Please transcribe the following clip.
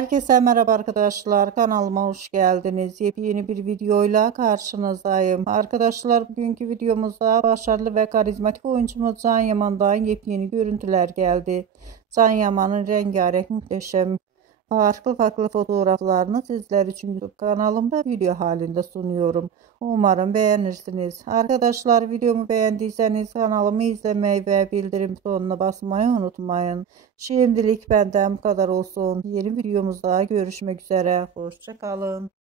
Herkese merhaba arkadaşlar, kanalıma hoş geldiniz. Yepyeni bir videoyla karşınızdayım. Arkadaşlar, bugünkü videomuzda başarılı ve karizmatik oyuncumuz Can Yaman'dan yepyeni görüntüler geldi. Can Yaman'ın rengarenk, muhteşem, farklı fotoğraflarını sizler için YouTube kanalımda video halinde sunuyorum. Umarım beğenirsiniz. Arkadaşlar, videomu beğendiyseniz kanalımı izlemeyi ve bildirim butonuna basmayı unutmayın. Şimdilik benden bu kadar olsun. Yeni videomuzda görüşmek üzere. Hoşça kalın.